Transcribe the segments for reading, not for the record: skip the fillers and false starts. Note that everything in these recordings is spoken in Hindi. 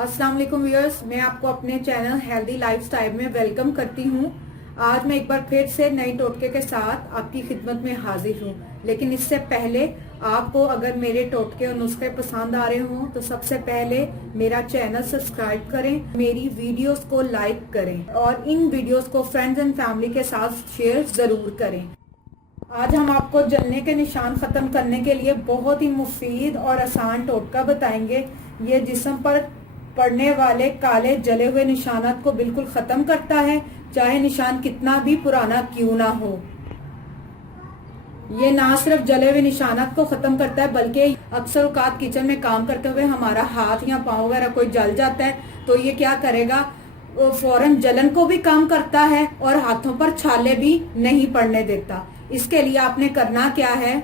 अस्सलाम वालेकुम व्यूअर्स, मैं आपको अपने चैनल हेल्दी लाइफस्टाइल में वेलकम करती हूँ। आज मैं एक बार फिर से नई टोटके के साथ आपकी खिदमत में हाजिर हूँ। लेकिन इससे पहले आपको अगर मेरे टोटके और नुस्खे पसंद आ रहे हों तो सबसे पहले मेरा चैनल सब्सक्राइब करें, मेरी वीडियोस को लाइक करें और इन वीडियोस को फ्रेंड्स एंड फैमिली के साथ शेयर जरूर करें। आज हम आपको जलने के निशान खत्म करने के लिए बहुत ही मुफीद और आसान टोटका बताएंगे। ये जिस्म पर पड़ने वाले काले जले हुए निशानात को बिल्कुल खत्म करता है, चाहे निशान कितना भी पुराना क्यों ना हो। ये ना सिर्फ जले हुए निशानात को खत्म करता है बल्कि अक्सर औकात किचन में काम करते हुए हमारा हाथ या पाँव वगैरह कोई जल जाता है तो ये क्या करेगा, फौरन जलन को भी कम करता है और हाथों पर छाले भी नहीं पड़ने देता। इसके लिए आपने करना क्या है,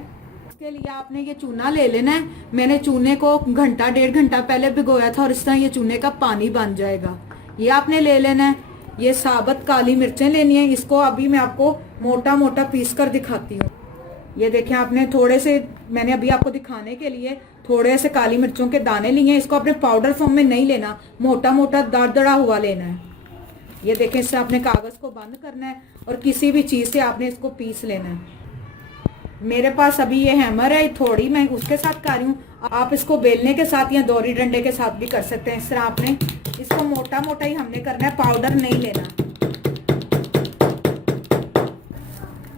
इसके लिए आपने ये चूना ले लेना है। मैंने चूने को घंटा डेढ़ घंटा पहले भिगोया था और इस तरह ये चूने का पानी बन जाएगा। ये आपने ले लेना है। ये साबुत काली मिर्चें लेनी है। इसको अभी मैं आपको मोटा मोटा पीस कर दिखाती हूँ। ये देखें, आपने थोड़े से, मैंने अभी आपको दिखाने के लिए थोड़े से काली मिर्चों के दाने लिए हैं। इसको अपने पाउडर फॉर्म में नहीं लेना, मोटा मोटा दरदरा हुआ लेना है। ये देखें, इससे आपने कागज को बंद करना है और किसी भी चीज से आपने इसको पीस लेना है। मेरे पास अभी ये हैमर है, थोड़ी मैं उसके साथ कर रही हूँ। आप इसको बेलने के साथ या दोरी डंडे के साथ भी कर सकते हैं। इस तरह आपने इसको मोटा मोटा ही हमने करना है, पाउडर नहीं लेना।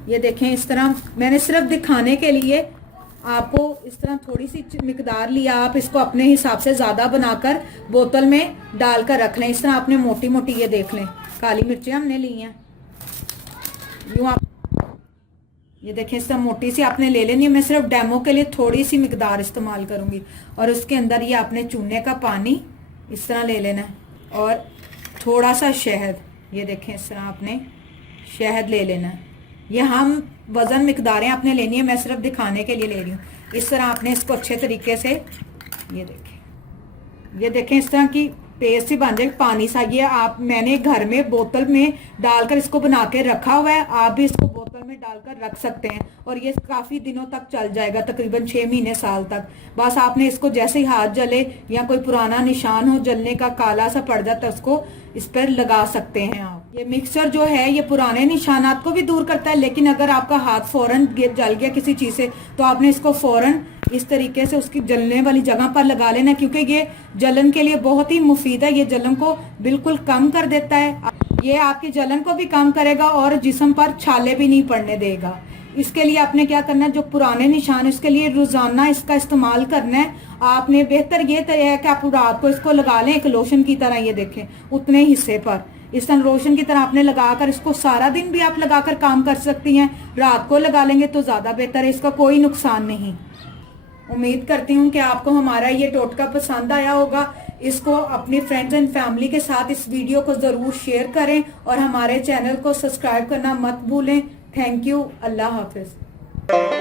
ये देखें, इस तरह मैंने सिर्फ दिखाने के लिए आपको इस तरह थोड़ी सी मिकदार लिया। आप इसको अपने हिसाब से ज्यादा बनाकर बोतल में डालकर रख लें। इस तरह आपने मोटी मोटी, ये देख लें, काली मिर्चें हमने ली हैं। यूं आप ये देखें, इस तरह मोटी सी आपने ले लेनी है। मैं सिर्फ डेमो के लिए थोड़ी सी मिकदार इस्तेमाल करूंगी। और उसके अंदर ये आपने चूने का पानी इस तरह ले लेना है और थोड़ा सा शहद। ये देखें, इस तरह आपने शहद ले लेना है। ये हम वजन मिकदारें आपने लेनी है, मैं सिर्फ दिखाने के लिए ले रही हूँ। इस तरह आपने इसको अच्छे तरीके से, ये देखें इस तरह की पेस्ट ही बन जाए, पानी सा। ये आप, मैंने घर में बोतल में डालकर इसको बना के रखा हुआ है। आप भी इसको बोतल में डालकर रख सकते हैं और ये काफी दिनों तक चल जाएगा, तकरीबन 6 महीने साल तक। बस आपने इसको जैसे ही हाथ जले या कोई पुराना निशान हो, जलने का काला सा पड़ जाता है, उसको इस पर लगा सकते हैं आप। ये मिक्सचर जो है ये पुराने निशानात को भी दूर करता है। लेकिन अगर आपका हाथ फौरन जल गया किसी चीज से तो आपने इसको फौरन इस तरीके से उसकी जलने वाली जगह पर लगा लेना, क्योंकि ये जलन के लिए बहुत ही मुफीद है। ये जलन को बिल्कुल कम कर देता है। ये आपकी जलन को भी कम करेगा और जिस्म पर छाले भी नहीं पड़ने देगा। इसके लिए आपने क्या करना है, जो पुराने निशान है उसके लिए रोजाना इसका इस्तेमाल करना है आपने। बेहतर ये है कि आप रात को इसको लगा लें एक लोशन की तरह। ये देखें, उतने हिस्से पर इस तरह लोशन की तरह आपने लगाकर इसको सारा दिन भी आप लगाकर काम कर सकती हैं। रात को लगा लेंगे तो ज्यादा बेहतर है, इसका कोई नुकसान नहीं। उम्मीद करती हूँ कि आपको हमारा ये टोटका पसंद आया होगा। इसको अपनी फ्रेंड्स एंड फैमिली के साथ इस वीडियो को जरूर शेयर करें और हमारे चैनल को सब्सक्राइब करना मत भूलें। Thank you. Allah Hafiz.